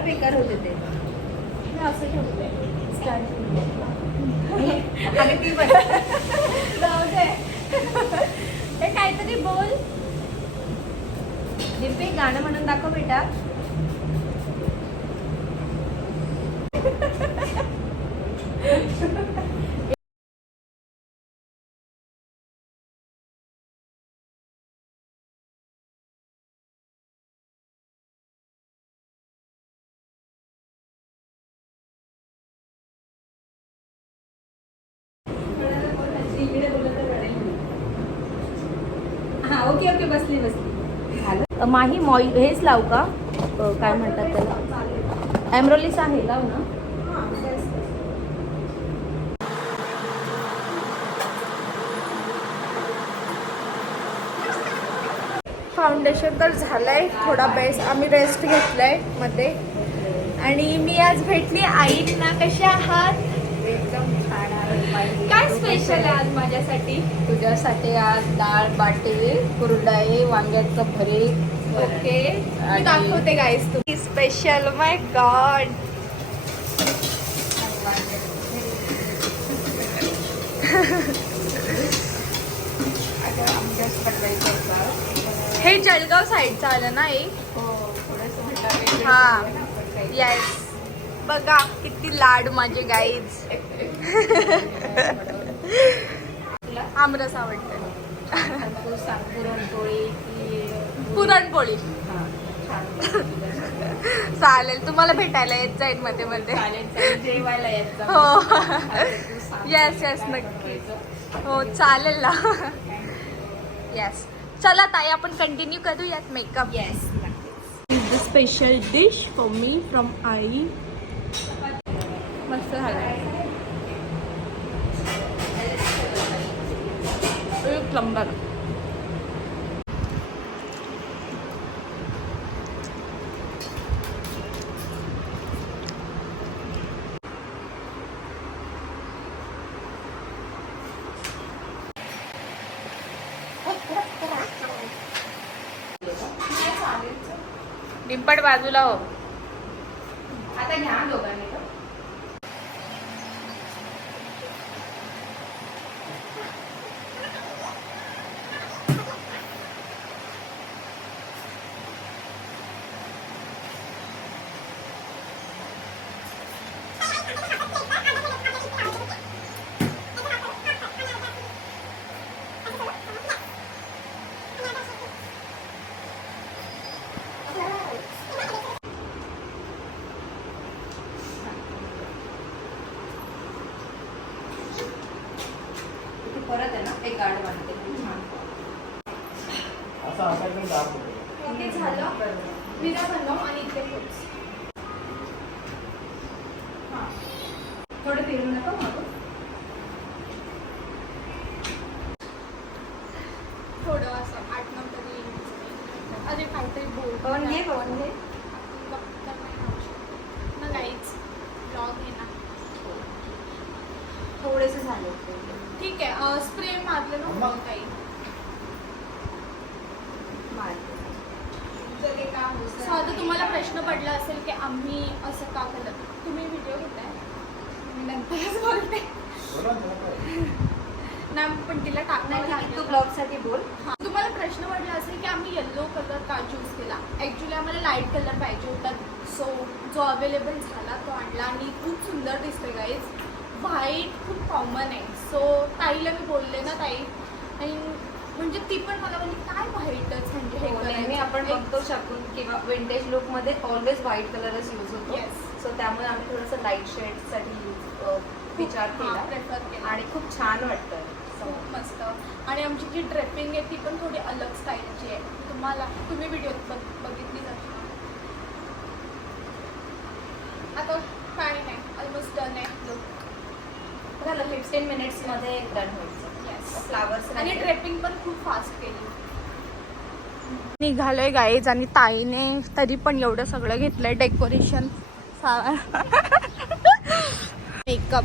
बेकार होते ते. असं ठेवते अगं ती पण जाऊ दे. हे काहीतरी बोल. दिप्पी गाणं म्हणून दाखव बेटा. हा ओके ओके बसली झालं. माही हेच लावू का? काय म्हणतात त्याला? एम्ब्रोलिस आहे लावू ना. फाउंडेशन तर झालंय. थोडा बेस आम्ही रेस्ट घेतलाय मध्ये. आणि मी आज भेटली आईंना. कशा आहात? एकदम छान आहे. काय स्पेशल आहे आज माझ्यासाठी? तुझ्यासाठी आज डाळ बाटे, कुरडाई, वांग्याचं भरीत. ओके मी आणि- दाखवते गाईस तुम्ही स्पेशल. माय गॉड. हे जळगाव साईडचं आलं ना एक. हा येस. बघा किती लाड माझे गाईज. आमरस आवडतं. तू सांग पुरणपोळी की पुरणपोळी चालेल. तुम्हाला भेटायला येत जाईल मध्ये मध्ये. चालेल जेवायला येत जा. हो येस येस नक्की. हो चालेल ना. येस चला ताई आपण कंटिन्यू करूयात makeup. Yes the special dish for me from I. मस्त झालं. एक नंबर. डिंपट बाजूला हो. आता घ्या दोघांनी का? परत आहे ना एक गाड बनते. असं असायचं दाब होतं. ते झालं. विना बनव आणि इथे पोच. हां थोडं फिरू नका मागं. थोडं असं 8-9 तरी. अरे काहीतरी बोल. पवन घे पवन घे. ना गाईच ब्लॉग आहे ना. थोडेसे झाले. ठीक आहे. स्प्रे मारलं ना मग काही. साधं तुम्हाला प्रश्न पडला असेल की आम्ही असं का केलं. तुम्ही व्हिडिओ घेताय मी नंतरच बोलते बोला ना, काय? ना. पण तिला टाकणार नाही तू ब्लॉगसाठी बोल. हां तुम्हाला प्रश्न पडला असेल की आम्ही येल्लो कलर का चूज केला. ॲक्च्युली आम्हाला लाईट कलर पाहिजे होता. सो जो अवेलेबल झाला तो आणला आणि खूप सुंदर दिसतोय गाईज. व्हाईट खूप कॉमन आहे. सो ताईला मी बोलले ना ताई. आणि म्हणजे ती पण मला बोलली काय व्हाईटच म्हणजे हे नेहमी आपण बघतो शकून किंवा विंटेज लुक मध्ये ऑलवेज व्हाईट कलरच यूज होतो. Yes. सो त्यामुळे आम्ही थोडंसं लाईट शेडसाठी विचार केला प्रेफर केला आणि खूप छान वाटतं. खूप मस्त. आणि आमची जी ड्रेपिंग आहे ती पण थोडी अलग स्टाईलची आहे. तुम्ही व्हिडिओत बघितली जाते. आता काय नाही ऑलमोस्ट डन आहे लुक. झालं 15 मिनिट्स मध्ये डन व्हायचं. फ्लावर्स आणि ड्रेपिंग पण खूप फास्ट केली. निघालोय गाईज आणि ताईने तरी पण एवढं सगळं घेतलंय डेकोरेशन. मेकअप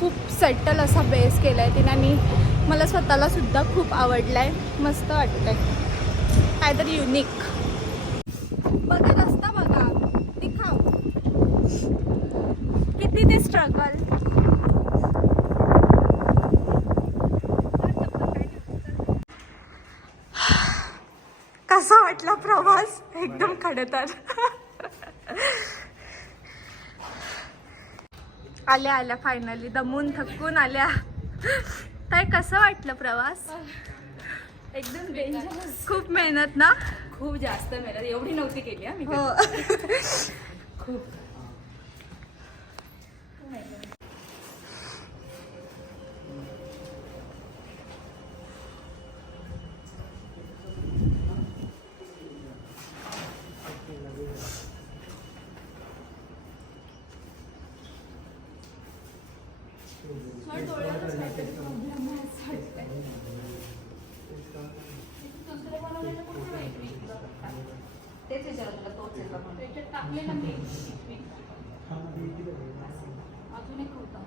खूप सेटल असा बेस केलाय तिने आणि मला स्वतःला सुद्धा खूप आवडलाय. मस्त वाटतंय काहीतरी युनिक. बघा रस्ता बघा दिखाव. स्ट्रगल. कसा वाटला प्रवास? एकदम खडतर. आल्या आल्या फायनली दमून थकून आल्या. काय कसं वाटलं प्रवास? एकदम डेंजरस. खूप मेहनत ना. खूप जास्त मेहनत एवढी नव्हती केली मी हो. खूप. तेच विचारत होता तोच आहे का म्हणून. टाकलेला मी अजून एक होता.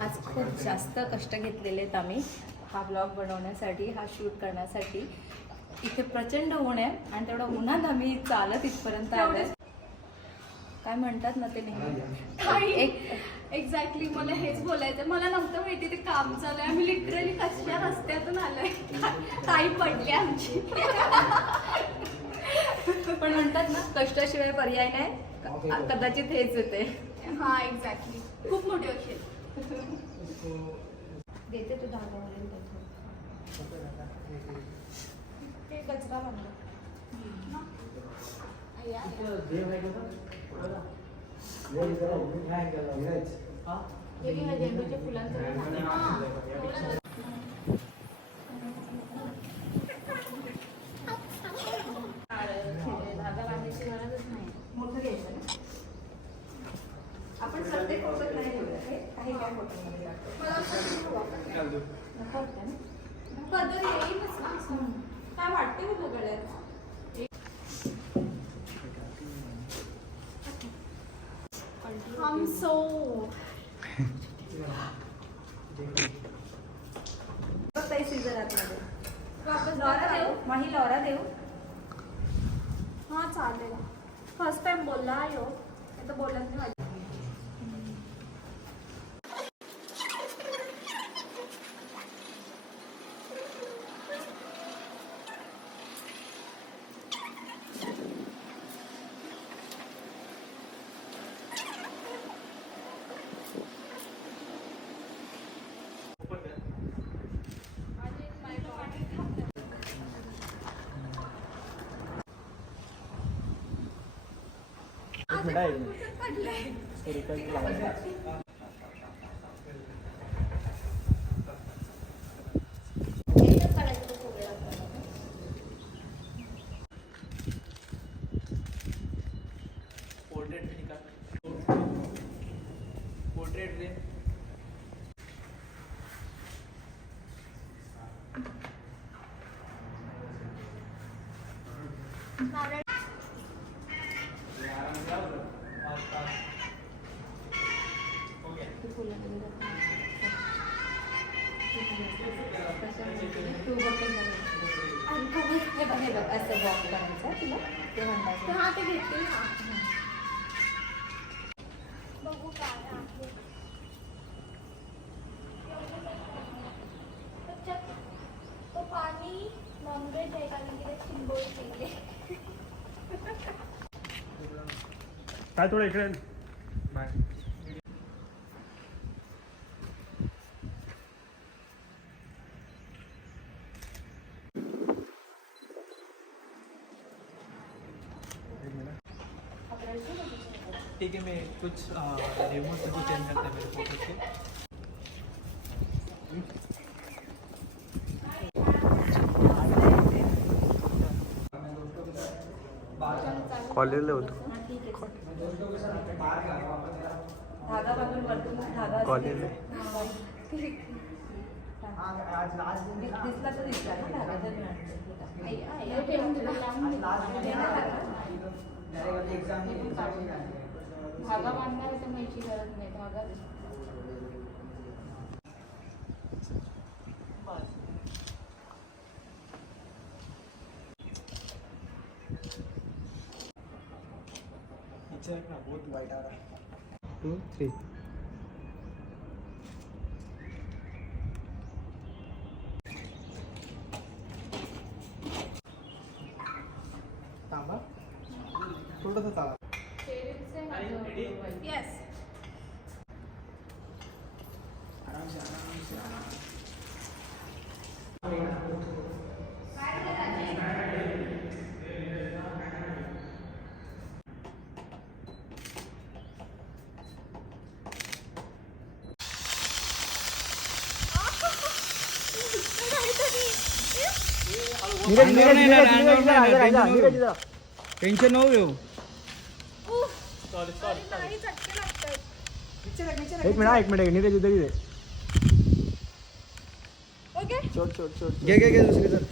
आज खूप जास्त कष्ट घेतलेले आहेत आम्ही हा ब्लॉग बनवण्यासाठी, हा शूट करण्यासाठी. इथे प्रचंड ऊन आहे आणि तेवढ्या उन्हात आम्ही चालत इथपर्यंत आलोय. काय म्हणतात ना ते नेहमी एक्झॅक्टली मला हेच बोलायचं. मला नव्हतं माहिती ते काम चालू आहे. आम्ही लिटरली कशा रस्त्यातून आलोय. ताई पडली आमची. पण म्हणतात ना कष्टाशिवाय पर्याय नाही. कदाचित हेच येते. हा एक्झॅक्टली. खूप मोटिवेशन. देते तू धागा ते कचरा बनला. झेंडूच्या फुलांचं धागा बांधायची गरजच नाही. मोठं घ्यायचं ना आपण प्रत्येक फोटोत नाही ठेवलं हे काही काय फोटोमध्ये नको वाटतं ना. कदर येईलच ना असं. काय वाटते का गळ्यात? I'm so सीझर आतमध्ये वापस लॉरा देऊ माही लॉरा देऊ. हा चालेल. फर्स्ट टाइम बोलला यो आता बोलत नाही. पोर्ट्रेट रे हे बघ असं वॉक करायचं तुला ते म्हणतात. हा ते घेते. बघू काय आहे. तो पाणी नॉनव्हेज आहे कारण की ते चिंबोळी केले. काय थोडं इकडे बाय. ठीक है मैं कुछ रिमोट से कुछ चेंज करता है मेरे फोटो से. कॉलेजला होतो. धागा बांधून वरतून धागा कॉलेजला दिसला तर दिसला ना धागा जर मिळाला. धागा बांधणार तर माहिती गरज नाही धागा बहुत वाइट आ रहा है 2 3 थांबा थोडंसं चाला येस आराम से टेन्शन नको घेऊ नाही चटके लागतात एक मिनिट नीरज उधर ही दे ओके छोट घे दुसरी तर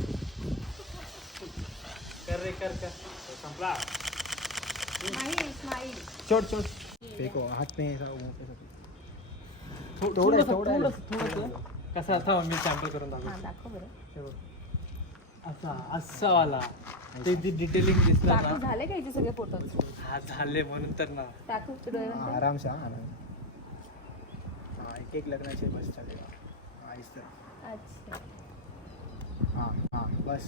कर संपला नाही छोट फेको हात नाही थोडं कसा था मी सॅम्पल करून दाखवतो दाखव बरं हे बघ. असा वाला ते डिटेलिंग दिसलं टाकू ना झाले का याचे सगळे फोटोज हा झाले म्हणून तर ना टाकू डोळ्यानंतर? आराम से एक लग्नाचे बस चालेल अच्छा हां बस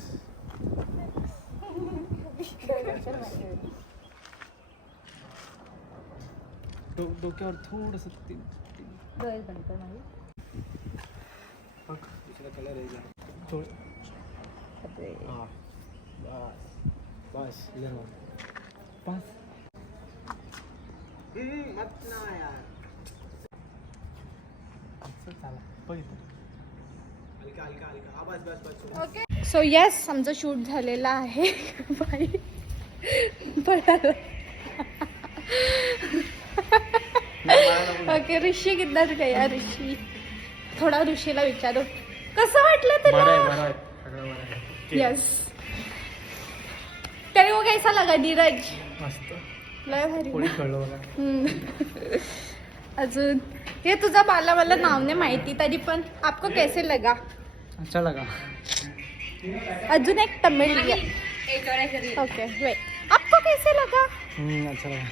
डोक्यावर थोडंसं डोळे बंद कर माझे दुसरा कलर आहे थोडं बापरे. हां बस बस मत ना यार असं झालं बघितलं हलका बस ओके सो येस आमचं शूट झालेलं आहे बाई पडायला ओके ऋषी कितना गया ऋषी थोडा ऋषीला विचारू कसं वाटलं तुला यस तेरे को कैसा लगा नीरज मस्त लय भारी कोणी ना? कळलं बघा हम्म. अजून हे तुझा मला नाव नाही माहिती तरी पण आपको कैसे लगा अच्छा लगा अजून एक तमिळ ओके वेट आपको कैसे लगा अच्छा लगा